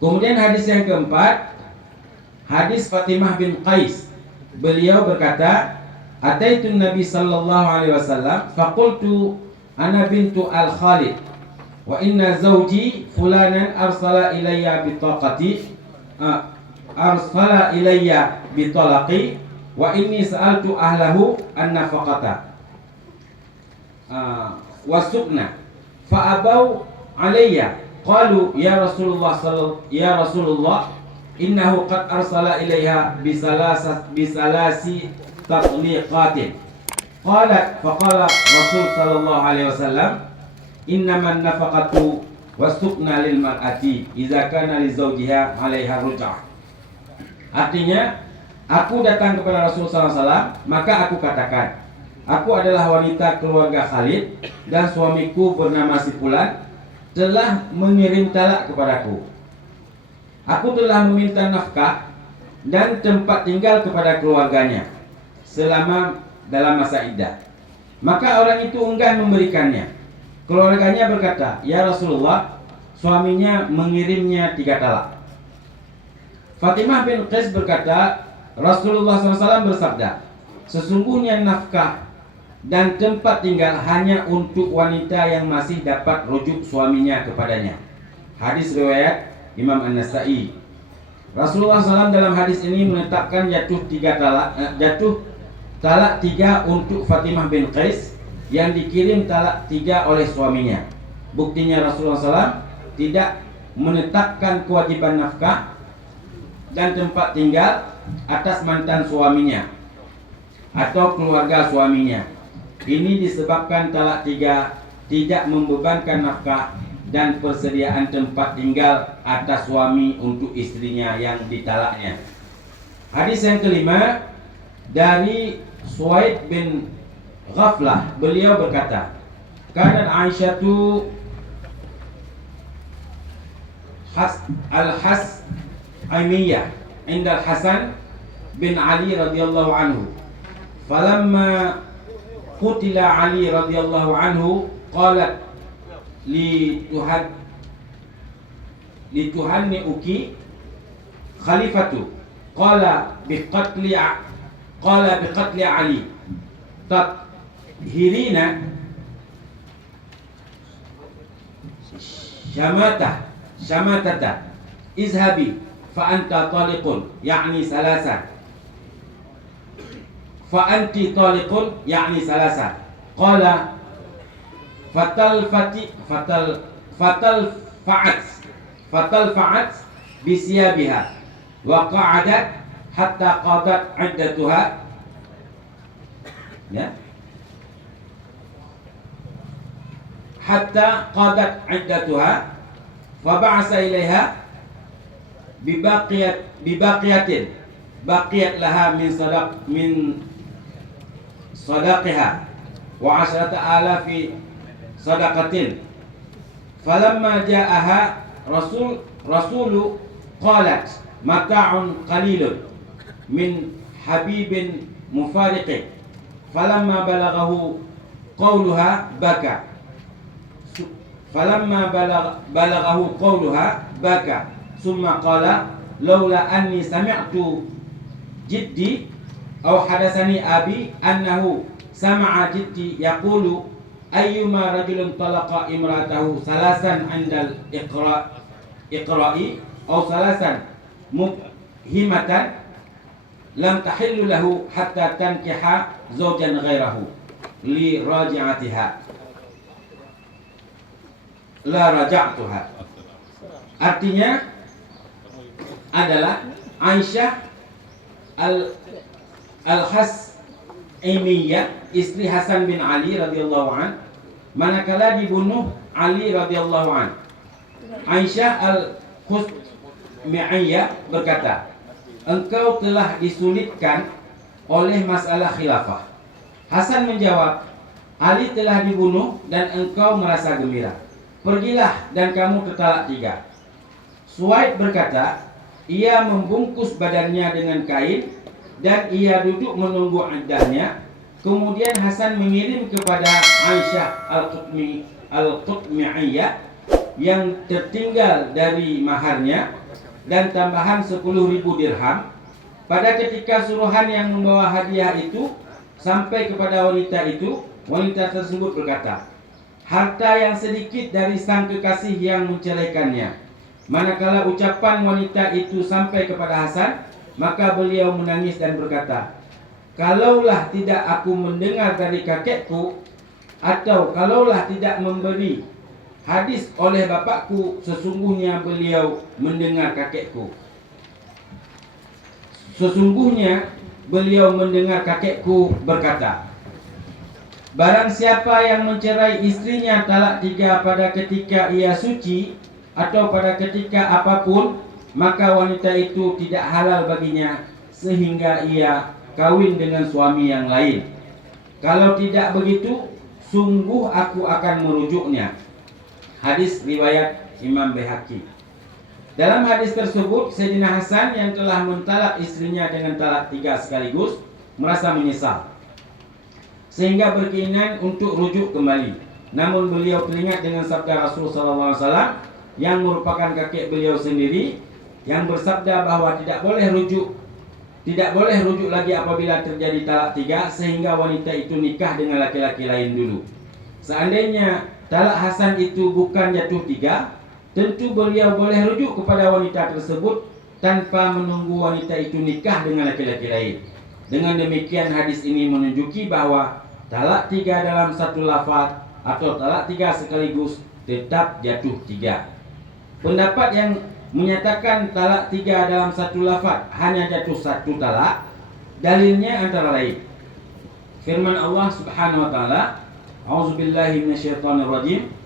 Kemudian hadis yang keempat, hadis Fatimah bin Qais. Beliau berkata, "Ataitun Nabi sallallahu alaihi wasallam faqultu ana bintu al-Khalid wa inna zawji fulanan arsala ilayya bitalaqi wa inni sa'altu ahlahu an-nafaqata wasukna fa abau alayya qalu ya Rasulullah innahu qad arsala ilayha bisalasi tatliqatin." Qalat faqala Rasul sallallahu alaihi wasallam, "Innaman nafaqatu wasukna lil mar'ati idza kana li zawjiha 'alaiha ruj'ah." Artinya, aku datang kepada Rasul sallallahu alaihi wasallam, maka aku katakan, "Aku adalah wanita keluarga Khalid dan suamiku bernama si Fulan telah mengirim talak kepadaku. Aku telah meminta nafkah dan tempat tinggal kepada keluarganya selama dalam masa iddah. Maka orang itu enggan memberikannya. Keluarganya berkata, 'Ya Rasulullah, suaminya mengirimnya 3 talak.' Fatimah bin Qais berkata, Rasulullah SAW bersabda, 'Sesungguhnya nafkah dan tempat tinggal hanya untuk wanita yang masih dapat rujuk suaminya kepadanya.'" Hadis riwayat Imam An-Nasa'i. Rasulullah SAW dalam hadis ini menetapkan jatuh talak 3 untuk Fatimah bin Qais yang dikirim talak 3 oleh suaminya. Buktinya Rasulullah SAW tidak menetapkan kewajiban nafkah dan tempat tinggal atas mantan suaminya atau keluarga suaminya. Ini disebabkan talak 3 tidak membebankan nafkah dan persediaan tempat tinggal atas suami untuk istrinya yang ditalaknya. Hadis yang kelima dari Suwaid bin Ghaflah, beliau berkata, "Kanat Aisyatu al-Has'imiyah inda al-Hasan bin Ali radhiyallahu anhu. Falamma qutila Ali radhiyallahu anhu qalat lituhanni'uki khalifatu qala biqatli Ali tathirina syamatata izhabi fa anta taliqun ya'ni salasa fa anti taliqun ya'ni salasa qala fatal fa'at bisiyabiha wa qa'adat hatta qadat iddatuha, ya, hatta qadat iddatuha fa ba'asa ilaiha bibaqiyatin baqiyat laha min sadaqiha wa 10,000 sadaqatin. Falamma ja'aha rasulu qalat mata'un qalilun min habibin mufariqin. Falamma balaghahu qawluha baka summa qala laula anni sami'tu jiddi aw hadasani abi annahu sama'a jiddi yaqulu ayyuma rajulun talaqa imra'atahu salasan 'indal iqra'i aw salasan mubhimatan lam tahillu lahu hatta tankiha zawjan ghairahu li raji'atiha la raja'tuha. Artinya adalah Aisyah al-Has'imiyah, istri Hasan bin Ali radhiyallahu an, manakala dibunuh Ali radhiyallahu an, Aisyah al-Husmiyah berkata, "Engkau telah disulitkan oleh masalah khilafah." Hasan menjawab, "Ali telah dibunuh dan engkau merasa gembira. Pergilah dan kamu ke talak 3." Suwaid berkata, ia membungkus badannya dengan kain dan ia duduk menunggu iddahnya. Kemudian Hasan mengirim kepada Aisyah al-Qutmiyah yang tertinggal dari maharnya dan tambahan 10.000 dirham. Pada ketika suruhan yang membawa hadiah itu sampai kepada wanita itu, wanita tersebut berkata, harta yang sedikit dari sang kekasih yang menceraikannya. Manakala ucapan wanita itu sampai kepada Hasan, maka beliau menangis dan berkata, kalaulah tidak aku mendengar dari kakekku, atau kalaulah tidak memberi hadis oleh bapakku, sesungguhnya beliau mendengar kakekku. Sesungguhnya beliau mendengar kakekku berkata, barang siapa yang mencerai istrinya talak 3 pada ketika ia suci atau pada ketika apapun, maka wanita itu tidak halal baginya sehingga ia kawin dengan suami yang lain. Kalau tidak begitu, sungguh aku akan merujuknya. Hadis riwayat Imam Baihaqi. Dalam hadis tersebut, Sayyidina Hasan yang telah mentalak istrinya dengan talak 3 sekaligus merasa menyesal, sehingga berkeinginan untuk rujuk kembali. Namun beliau teringat dengan sabda Rasul SAW yang merupakan kakek beliau sendiri, yang bersabda bahwa tidak boleh rujuk lagi apabila terjadi talak 3, sehingga wanita itu nikah dengan laki-laki lain dulu. Seandainya talak Hasan itu bukan jatuh 3, tentu beliau boleh rujuk kepada wanita tersebut tanpa menunggu wanita itu nikah dengan laki-laki lain. Dengan demikian hadis ini menunjuki bahwa talak 3 dalam satu lafaz atau talak 3 sekaligus tetap jatuh 3. Pendapat yang menyatakan talak 3 dalam satu lafaz hanya jatuh 1 talak, dalilnya antara lain firman Allah Subhanahu wa taala, a'udzubillahi minasyaitonirrajim,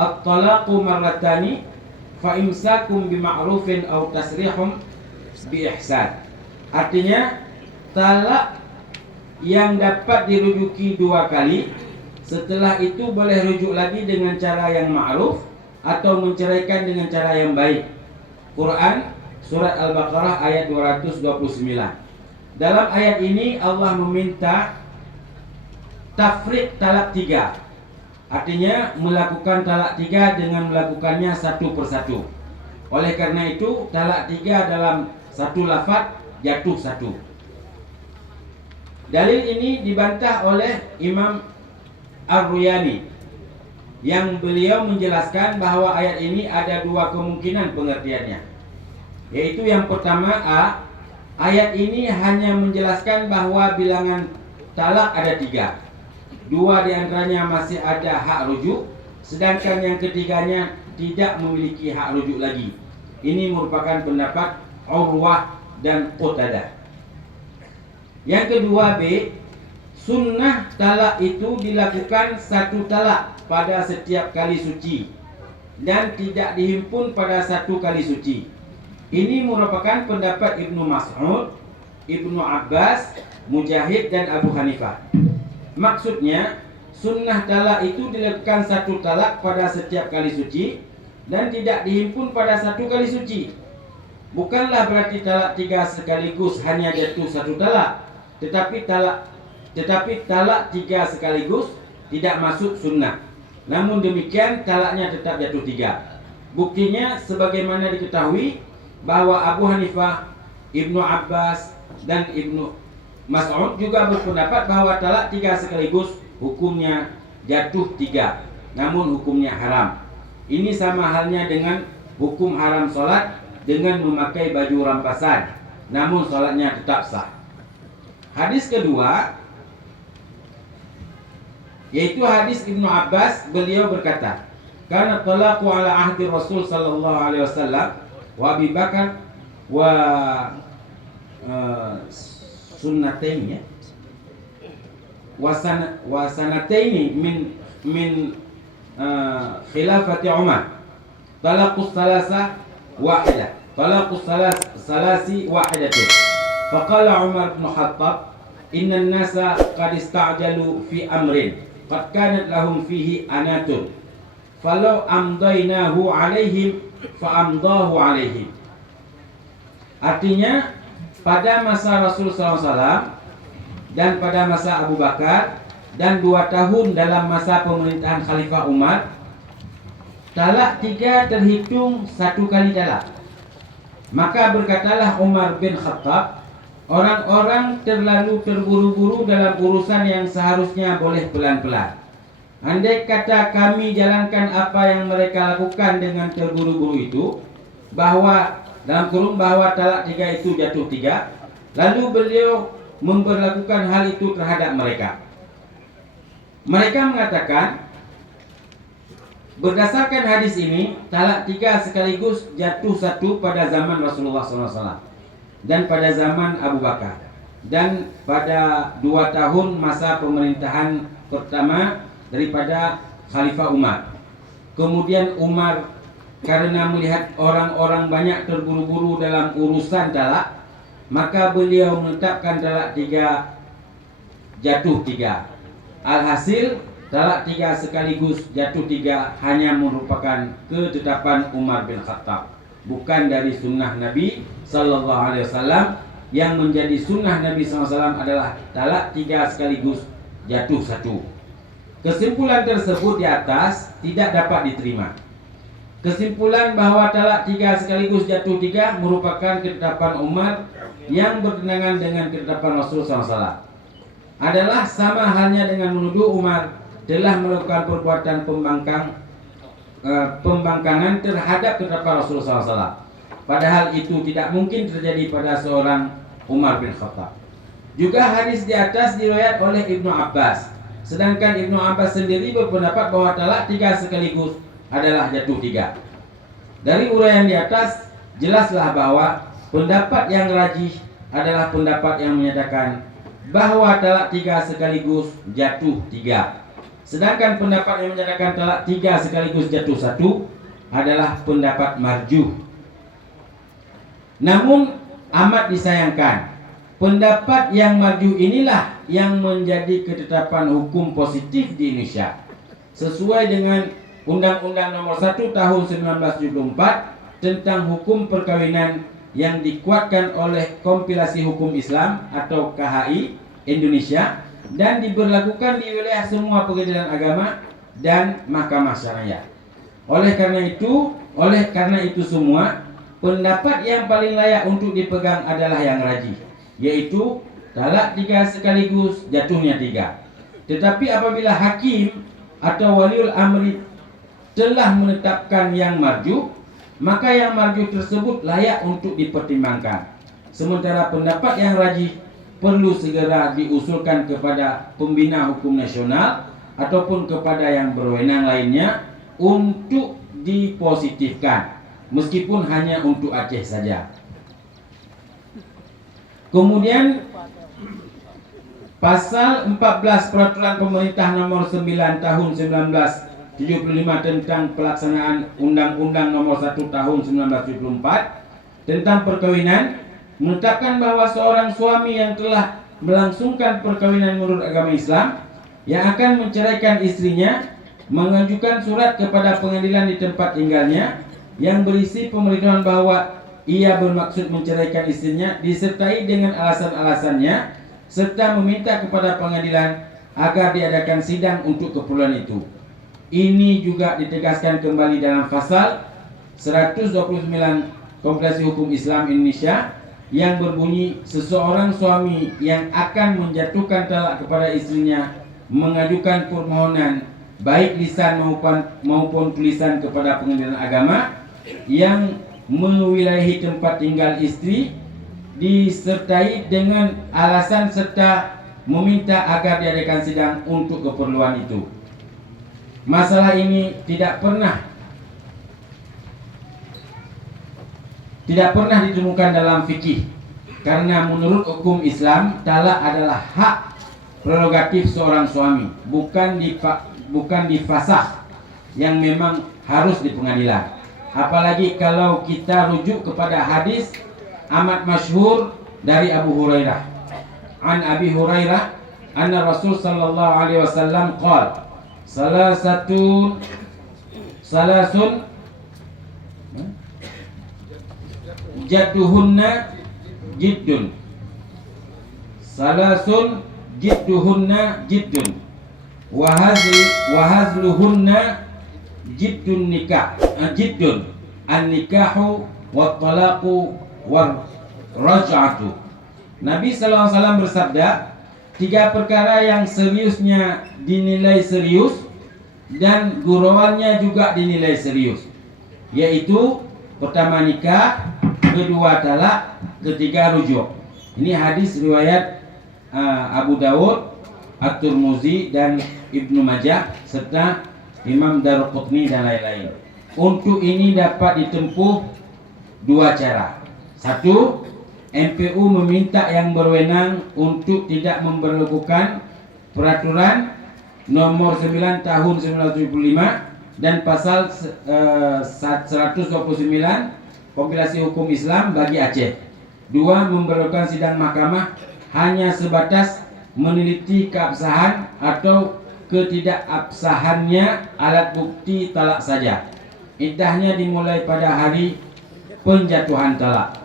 at-talaqu marratani fa imsakum bima'rufin aw tasrihum bi ihsan. Artinya, talak yang dapat dirujuki 2 kali, setelah itu boleh rujuk lagi dengan cara yang ma'ruf atau menceraikan dengan cara yang baik. Quran surat Al-Baqarah ayat 229. Dalam ayat ini Allah meminta tafriq talak 3. Artinya melakukan talak 3 dengan melakukannya satu persatu. Oleh karena itu talak 3 dalam satu lafaz jatuh 1. Dalil ini dibantah oleh Imam Ar-Ruyani, yang beliau menjelaskan bahwa ayat ini ada 2 kemungkinan pengertiannya. Yaitu yang pertama, A, ayat ini hanya menjelaskan bahwa bilangan talak ada 3. 2 diantaranya masih ada hak rujuk, sedangkan yang ketiganya tidak memiliki hak rujuk lagi. Ini merupakan pendapat Urwah dan Qutadah. Yang kedua, B, sunnah talak itu dilakukan 1 talak pada setiap kali suci dan tidak dihimpun pada 1 kali suci. Ini merupakan pendapat Ibnu Mas'ud, Ibnu Abbas, Mujahid dan Abu Hanifah. Maksudnya, sunnah talak itu dilakukan 1 talak pada setiap kali suci dan tidak dihimpun pada 1 kali suci. Bukanlah berarti talak 3 sekaligus hanya jatuh 1 talak, tetapi talak 3 sekaligus tidak masuk sunnah. Namun demikian talaknya tetap jatuh 3. Buktinya sebagaimana diketahui bahwa Abu Hanifah, Ibnu Abbas dan Ibnu Mas'ud juga berpendapat bahwa talak 3 sekaligus hukumnya jatuh 3, namun hukumnya haram. Ini sama halnya dengan hukum haram sholat dengan memakai baju rampasan, namun sholatnya tetap sah. Hadis kedua, yaitu hadis Ibnu Abbas, beliau berkata, karena talaqu ala ahdi Rasul sallallahu alaihi wasallam wa Abi Bakar wa sunnatain ya wa sanataini min khilafati Umar, talaqus salasa wahidah, talaqus salasi wahidatun. Faqala Umar bin Khattab, inna an-nasa qad ista'jalu fi amrin qad kanat lahum fihi anatun falau amdainahu alaihim fa amdahu alaihim. Artinya, pada masa Rasul SAW dan pada masa Abu Bakar dan 2 tahun dalam masa pemerintahan Khalifah Umar, talak 3 terhitung 1 kali talak. Maka berkatalah Umar bin Khattab, orang-orang terlalu terburu-buru dalam urusan yang seharusnya boleh pelan-pelan. Andai kata kami jalankan apa yang mereka lakukan dengan terburu-buru itu, bahwa dalam kurung bahwa talak 3 itu jatuh 3, lalu beliau memperlakukan hal itu terhadap mereka. Mereka mengatakan, berdasarkan hadis ini, talak 3 sekaligus jatuh 1 pada zaman Rasulullah SAW dan pada zaman Abu Bakar, dan pada 2 tahun masa pemerintahan pertama daripada Khalifah Umar. Kemudian Umar karena melihat orang-orang banyak terburu-buru dalam urusan talak, maka beliau menetapkan talak 3 jatuh 3. Alhasil talak 3 sekaligus jatuh 3 hanya merupakan ketetapan Umar bin Khattab, bukan dari sunnah Nabi Sallallahu Alaihi Wasallam. Yang menjadi sunnah Nabi SAW adalah talak 3 sekaligus jatuh 1. Kesimpulan tersebut di atas tidak dapat diterima. Kesimpulan bahwa talak 3 sekaligus jatuh 3 merupakan ketetapan Umar yang bertentangan dengan ketetapan Rasulullah SAW, adalah sama halnya dengan menuduh Umar telah melakukan perbuatan pembangkangan terhadap ketetapan Rasulullah SAW. Padahal itu tidak mungkin terjadi pada seorang Umar bin Khattab. Juga hadis di atas diriwayat oleh Ibnu Abbas. Sedangkan Ibnu Abbas sendiri berpendapat bahwa talak 3 sekaligus adalah jatuh 3. Dari uraian di atas, jelaslah bahwa pendapat yang rajih adalah pendapat yang menyatakan bahwa talak 3 sekaligus jatuh 3. Sedangkan pendapat yang menyatakan talak 3 sekaligus jatuh 1 adalah pendapat marjuh. Namun amat disayangkan, pendapat yang marjuh inilah yang menjadi ketetapan hukum positif di Indonesia sesuai dengan Undang-Undang Nomor 1 Tahun 1974 tentang hukum perkawinan yang dikuatkan oleh Kompilasi Hukum Islam atau KHI Indonesia dan diberlakukan di wilayah semua pengadilan agama dan mahkamah syariah. Oleh karena itu semua, pendapat yang paling layak untuk dipegang adalah yang rajih, yaitu talak 3 sekaligus jatuhnya 3. Tetapi apabila hakim atau waliul amri telah menetapkan yang marjuh, maka yang marjuh tersebut layak untuk dipertimbangkan. Sementara pendapat yang rajih perlu segera diusulkan kepada pembina hukum nasional ataupun kepada yang berwenang lainnya untuk dipositifkan, meskipun hanya untuk Aceh saja. Kemudian Pasal 14 Peraturan Pemerintah Nomor 9 Tahun 1975 tentang pelaksanaan Undang-Undang Nomor 1 Tahun 1974 tentang perkawinan menetapkan bahwa seorang suami yang telah melangsungkan perkawinan menurut agama Islam yang akan menceraikan istrinya mengajukan surat kepada pengadilan di tempat tinggalnya yang berisi pemberitahuan bahwa ia bermaksud menceraikan istrinya disertai dengan alasan-alasannya, serta meminta kepada pengadilan agar diadakan sidang untuk keperluan itu. Ini juga ditegaskan kembali dalam pasal 129 Kompilasi Hukum Islam Indonesia yang berbunyi, seseorang suami yang akan menjatuhkan talak kepada istrinya mengajukan permohonan baik lisan maupun tulisan kepada pengadilan agama yang mewilayahi tempat tinggal istri, disertai dengan alasan serta meminta agar diadakan sidang untuk keperluan itu. Masalah ini tidak pernah ditemukan dalam fikih, karena menurut hukum Islam talak adalah hak prerogatif seorang suami, bukan difasah yang memang harus di pengadilan. Apalagi kalau kita rujuk kepada hadis amat masyhur dari Abu Hurairah. An Abi Hurairah anna Rasul sallallahu alaihi wasallam qala salasun jadduhunna jiddun, salasun jidduhunna jiddun wa hazluhunna jiddun nikah jiddun an nikahu wa talaqu wa raj'atu. Nabi sallallahu alaihi wasallam bersabda, 3 perkara yang seriusnya dinilai serius dan gurauannya juga dinilai serius, yaitu pertama nikah, kedua talak, ketiga rujuk. Ini hadis riwayat Abu Dawud, At-Tirmidzi dan Ibnu Majah serta Imam Daruqutni dan lain-lain. Untuk ini dapat ditempuh 2 cara. 1, MPU meminta yang berwenang untuk tidak memberlakukan peraturan nomor 9 tahun 1975 dan pasal 129 kompilasi hukum Islam bagi Aceh. 2, memberlakukan sidang mahkamah hanya sebatas meneliti keabsahan atau ketidakabsahannya alat bukti talak saja. Iddahnya dimulai pada hari penjatuhan talak.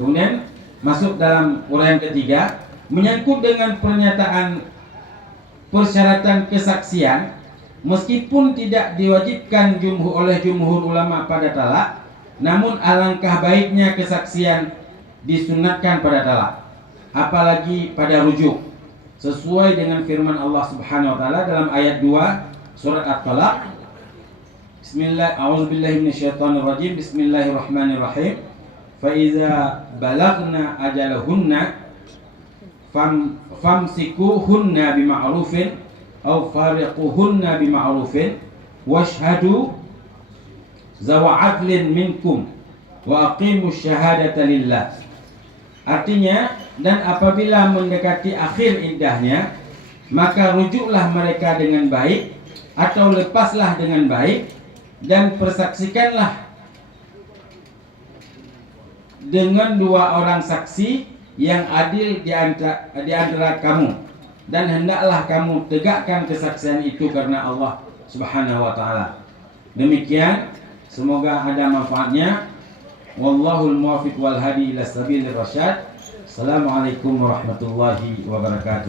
Kemudian masuk dalam uraian ketiga, menyangkut dengan pernyataan persyaratan kesaksian, meskipun tidak diwajibkan oleh jumhur ulama pada talak, namun alangkah baiknya kesaksian disunatkan pada talak, apalagi pada rujuk, sesuai dengan firman Allah Subhanahu wa taala dalam ayat 2 surat At-Talaq. A'udzubillahi Bismillahirrahmanirrahim. Fa iza balagna ajalahunna famsikuhunna bima'rufin aw fariquhunna bima'rufin washhadu zawa adlin minkum wa aqimus syahadata lillah. Artinya, dan apabila mendekati akhir iddahnya, maka rujuklah mereka dengan baik atau lepaslah dengan baik, dan persaksikanlah dengan 2 orang saksi yang adil di antara kamu, dan hendaklah kamu tegakkan kesaksian itu karena Allah Subhanahu wa taala. Demikian, semoga ada manfaatnya. Wallahul muwaffiq wal hadi ila sabilir rasyad. Assalamualaikum warahmatullahi wabarakatuh.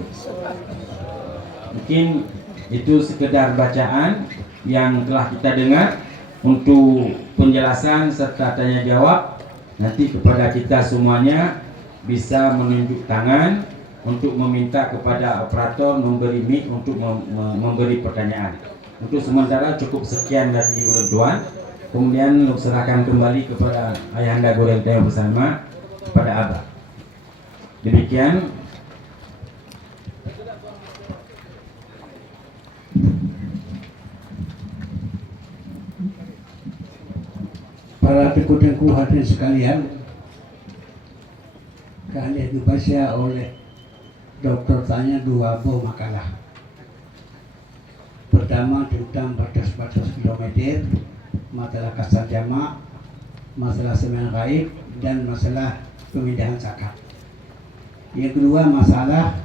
Mungkin itu sekedar bacaan yang telah kita dengar. Untuk penjelasan serta tanya jawab, nanti kepada kita semuanya bisa menunjuk tangan untuk meminta kepada operator memberi mic untuk memberi pertanyaan. Untuk sementara cukup sekian dari ulun tuan. Kemudian serahkan kembali kepada Ayahanda Goreng Teo bersama kepada Abah. Demikian. Para tengku-tengku hadirin sekalian, kalian dibaca oleh Dr. Tanya 2 buah makalah. Pertama tentang batas-batas kilometer, masalah kasar jamak, masalah sembahyang gaib, dan masalah pemindahan zakat. Yang kedua masalah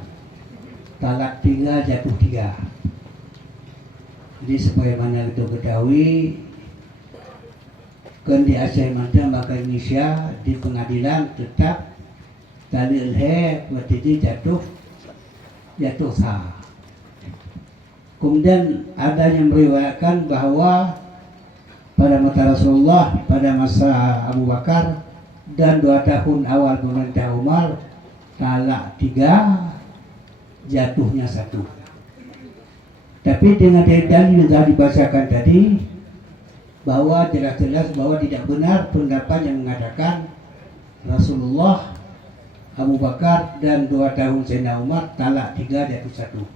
talak 3 jatuh 3. Jadi sebagaimana kita ketahui, kan di Aceh Mantan maka Indonesia di pengadilan tetap tali ilhe berarti jatuh sah. Kemudian ada yang meriwayatkan bahwa pada masa Rasulullah, pada masa Abu Bakar dan 2 tahun awal pemerintah Umar, talak 3 jatuhnya 1. Tapi dengan dalil yang telah dibacakan tadi, bahwa jelas-jelas bahwa tidak benar pendapat yang mengatakan Rasulullah, Abu Bakar dan 2 tahun Sayyidina Umar talak 3 jatuh 1.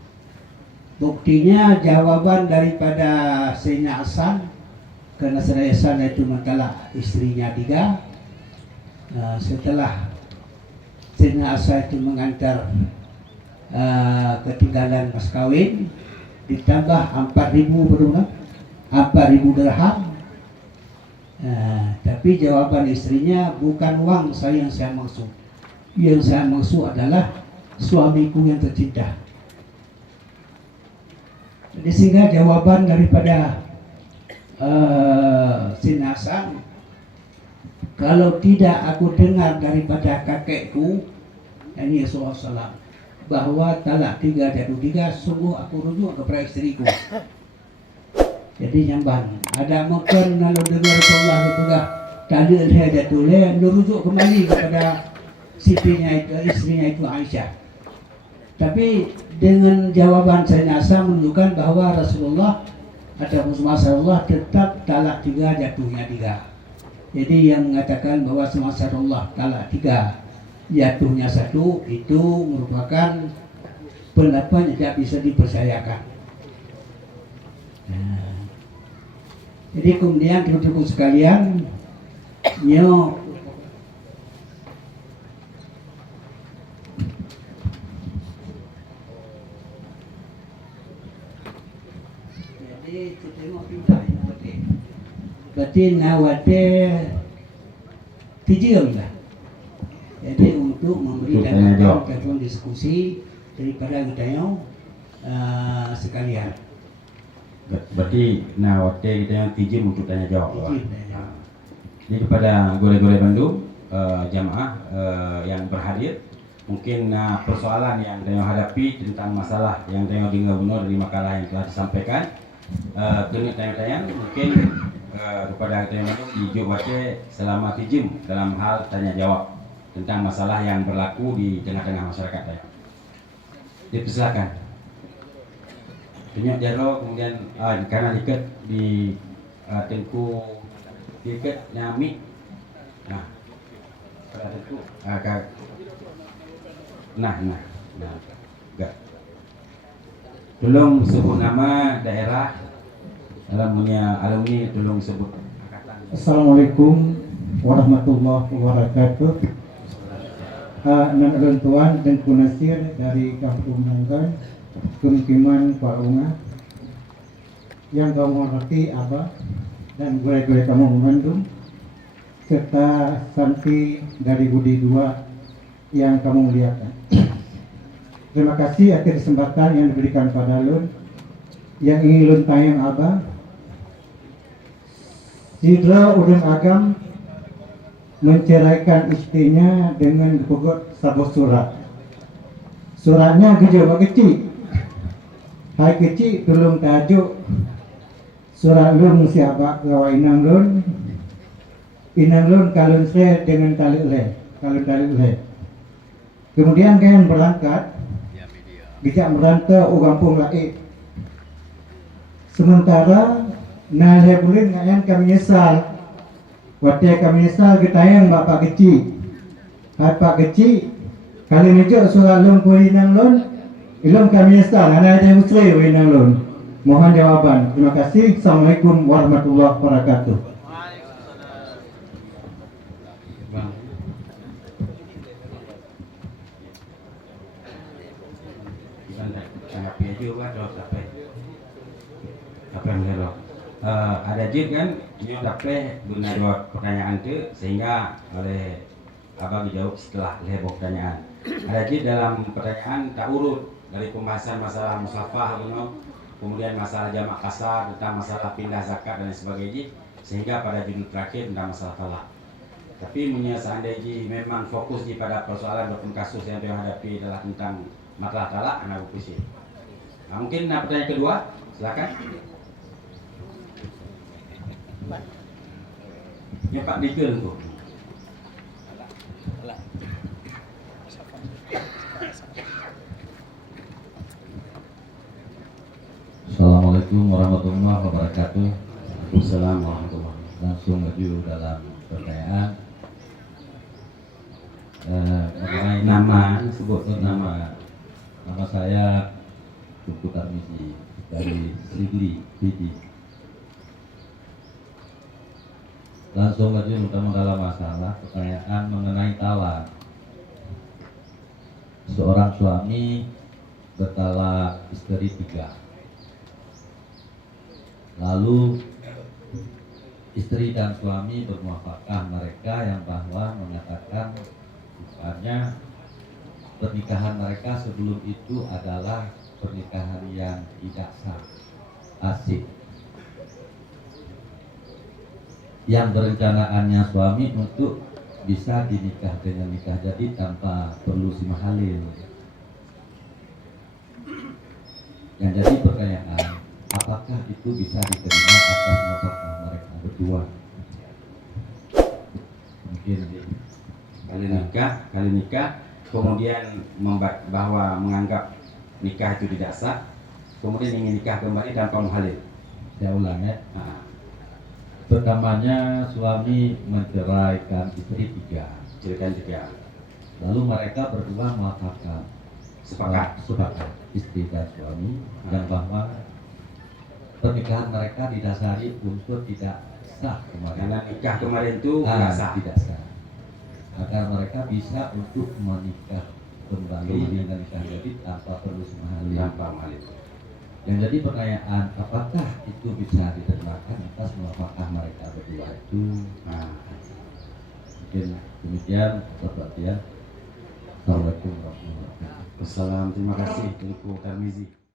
Buktinya jawaban daripada Sayyidina Hasan, karena Sayyidina Hasan itu mentalak istrinya 3. Setelah Sayyidina Hasan itu mengantar ketinggalan mas kawin, ditambah 4.000 dirham. Tapi jawaban istrinya, bukan uang saya yang saya maksud. Yang saya maksud adalah suamiku yang tercinta. Jadi sehingga jawaban daripada Sinasan, kalau tidak aku dengar daripada kakekku, ini Rasulullah SAW, bahwa talak 3 jatuh 3, sungguh aku rujuk kepada istriku. Jadi nyamban. Ada mungkin kalau dengar Rasulullah itu tak ada leher jatuh leher, dia rujuk kembali kepada istrinya itu Aisyah. Tapi dengan jawaban Sayyidina Hasan menunjukkan bahwa Rasulullah atau Rasulullah tetap talak 3 jatuhnya 3. Jadi yang mengatakan bahwa Rasulullah talak 3 jatuhnya 1 itu merupakan pendapat yang tidak bisa dipercayakan. Jadi kemudian teman-teman sekalian, berarti nawate tijil lah. Jadi untuk memberi dana diskusi daripada kita sekalian. Berarti nawate kita yang tijil untuk tanya jawab. Jadi kepada gole-gole Bandung, jamaah yang berhadir, mungkin persoalan yang tengok hadapi tentang masalah yang tengok dengar dari makalah yang telah disampaikan, kena tanya-tanya mungkin kepada tengok hijau baca selama tijim dalam hal tanya jawab tentang masalah yang berlaku di tengah-tengah masyarakat saya. Dipersilakan. Tunjuk jaro kemudian karena ikat di tengku ikat nyami. Nah, pada itu nah. Enggak. Tolong sebut nama daerah dalam alumni, tolong sebut angkatan. Assalamualaikum warahmatullahi wabarakatuh. Nan Tuan dan Kunasir dari Kampung Nanggan, Kemukiman Pak Unga, yang kamu hormati Abah dan gue kamu mengandung, serta Santi dari Budi 2 yang kamu muliakan. Terima kasih atas kesempatan yang diberikan pada Lun. Yang ingin Lun tayang Abah, Sidra Udang Agam menceraikan istrinya dengan dipukul sabuk surat. Suratnya gejala kecil. Hai kecil tolong tajuk surat Lun siapa gawa inang Lun. Inang Lun kalun saya dengan tali le. Kemudian kalian berangkat bijak merantau ke kampung lain. Sementara nalih boleh ngayan kami nyesal. Waktu kami nyesal ketayang bapak kecil. Bapak kecil kali nijak surat Lun kuinang Lun. Ilum kami nyesal. Anak ada musri kuinang Lun. Mohon jawaban. Terima kasih. Assalamualaikum warahmatullahi wabarakatuh. Ada jid kan ini dapat guna dua pertanyaan itu sehingga oleh abang dijawab setelah lebok pertanyaan. Ada jid dalam pertanyaan tak urut dari pembahasan masalah musafah kemudian masalah jamak kasar tentang masalah pindah zakat dan sebagainya sehingga pada judul terakhir tentang masalah talak. Tapi seandainya memang fokus di pada persoalan ataupun kasus yang dihadapi adalah tentang masalah talak, anak berpuisi. Nah, mungkin pertanyaan kedua, silakan. Ya Pak Dikir tuh. Assalamualaikum warahmatullahi wabarakatuh. Assalamualaikum warahmatullahi wabarakatuh. Langsung maju dalam pertanyaan. Mengenai Nama, sebut nama saya Tuku Tarmisi dari Sigli Pidi. Langsung maju utama dalam masalah pertanyaan mengenai talak. Seorang suami bertalak istri 3. Lalu istri dan suami bermuafakah mereka yang bahwa mengatakan bukannya pernikahan mereka sebelum itu adalah pernikahan yang tidak sah, asik. Yang berencanaannya suami untuk bisa dinikah dengan nikah jadi tanpa perlu si mahalil. Yang jadi pertanyaan, apakah itu bisa diterima atas muafakah mereka berdua? mungkin kali nikah, kemudian bahwa menganggap nikah itu tidak sah, kemudian ingin nikah kembali tanpa muhalil. saya ulang ya. Nah, Pertamanya suami menceraikan istri 3. ceritakan juga Lalu mereka berdua mengatakan sepakat. istri dan suami yang bahwa pernikahan mereka didasari unsur tidak sah kemarin. Karena nikah kemarin itu tidak sah. Tidak sah. Agar mereka bisa untuk menikah kembali dengan nikah jadi tanpa perlu semahali. Tanpa muhalil. Yang jadi pertanyaan, apakah itu bisa diterjemahkan atas apakah mereka berdua itu? Nah, Mungkin demikian perhatian. Assalamualaikum warahmatullahi wabarakatuh. wassalam. Terima kasih Ibu Tarmizi.